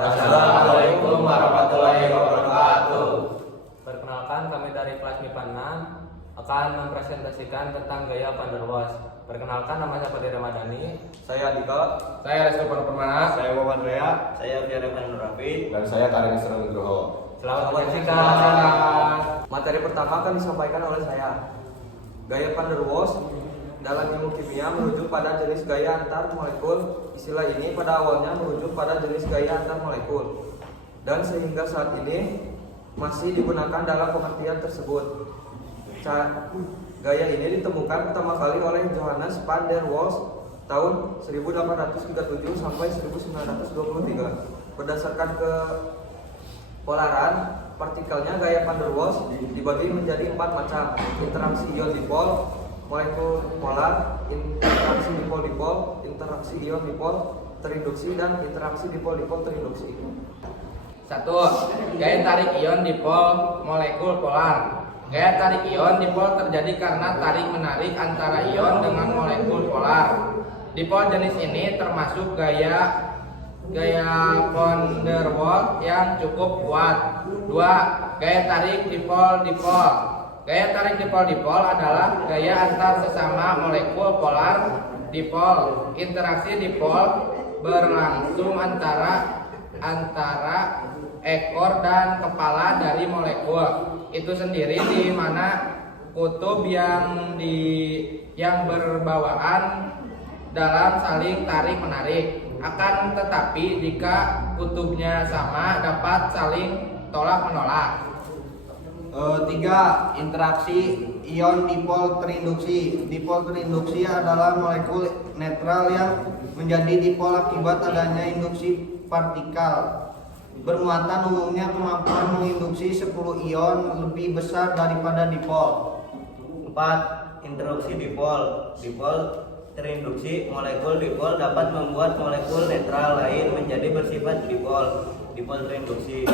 Assalamualaikum warahmatullahi wabarakatuh. Perkenalkan, kami dari kelas MIPA 6 akan mempresentasikan tentang gaya van der Waals. Perkenalkan, nama saya Fadil Ramadhani. Saya Dika. Saya Restu Permana. Saya Wawan Rea. Saya Firman Rafi. Dan saya Karin Esra Nugroho. Selamat menyaksikan. Materi pertama akan disampaikan oleh saya. Gaya van der Waals dalam ilmu kimia merujuk pada jenis gaya antar molekul. Istilah ini pada awalnya merujuk pada jenis gaya antar molekul, dan sehingga saat ini masih digunakan dalam pengertian tersebut. Gaya ini ditemukan pertama kali oleh Johannes van der Waals tahun 1837 sampai 1923. Berdasarkan kepolaran partikelnya, gaya van der Waals dibagi menjadi 4 macam: interaksi ion dipol, molekul polar, interaksi dipol-dipol, interaksi ion dipol terinduksi, dan interaksi dipol-dipol terinduksi. 1. Gaya tarik ion dipol molekul polar. Gaya tarik ion dipol terjadi karena tarik-menarik antara ion dengan molekul polar. Dipol jenis ini termasuk gaya van der Waals yang cukup kuat. 2. Gaya tarik dipol-dipol. Gaya tarik dipol-dipol adalah gaya antar sesama molekul polar dipol. Interaksi dipol berlangsung antara ekor dan kepala dari molekul itu sendiri, di mana kutub yang berbawaan dalam saling tarik menarik. Akan tetapi jika kutubnya sama dapat saling tolak menolak. 3. Interaksi ion dipol terinduksi. Dipol terinduksi adalah molekul netral yang menjadi dipol akibat adanya induksi partikel bermuatan. Umumnya kemampuan menginduksi 10 ion lebih besar daripada dipol. 4. Interaksi dipol. Dipol terinduksi. Molekul dipol dapat membuat molekul netral lain menjadi bersifat dipol. Dipol terinduksi.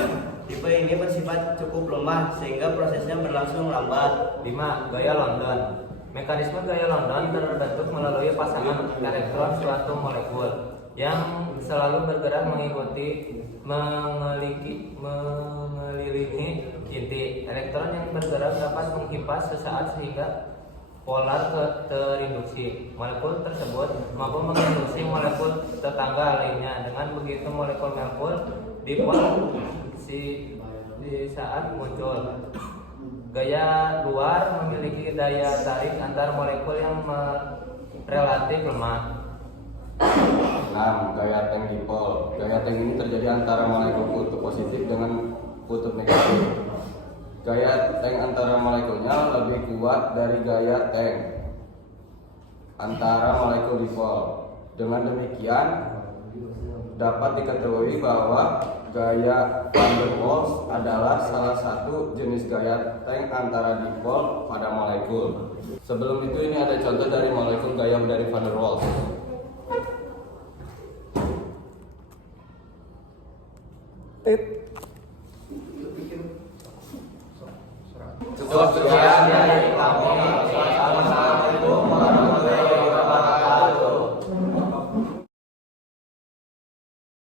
Tipe ini bersifat cukup lemah sehingga prosesnya berlangsung lambat. 5. Gaya London. Mekanisme gaya London terbentuk melalui pasangan elektron suatu molekul yang selalu bergerak mengelilingi inti. Elektron yang bergerak dapat menghempas sesaat sehingga polar terinduksi. Molekul tersebut mampu menginduksi molekul tetangga lainnya. Dengan begitu molekul dipol di saat muncul. Gaya luar memiliki daya tarik antar molekul yang relatif lemah. 6. Gaya tank dipol. Gaya tank ini terjadi antara molekul kutub positif dengan kutub negatif. Gaya tank antara molekulnya lebih kuat dari gaya tank antara molekul dipol. Dengan demikian dapat diketahui bahwa gaya van der Waals adalah salah satu jenis gaya tank antara dipol pada molekul. Sebelum itu, ini ada contoh dari molekul gaya dari van der Waals. Cukup sekian.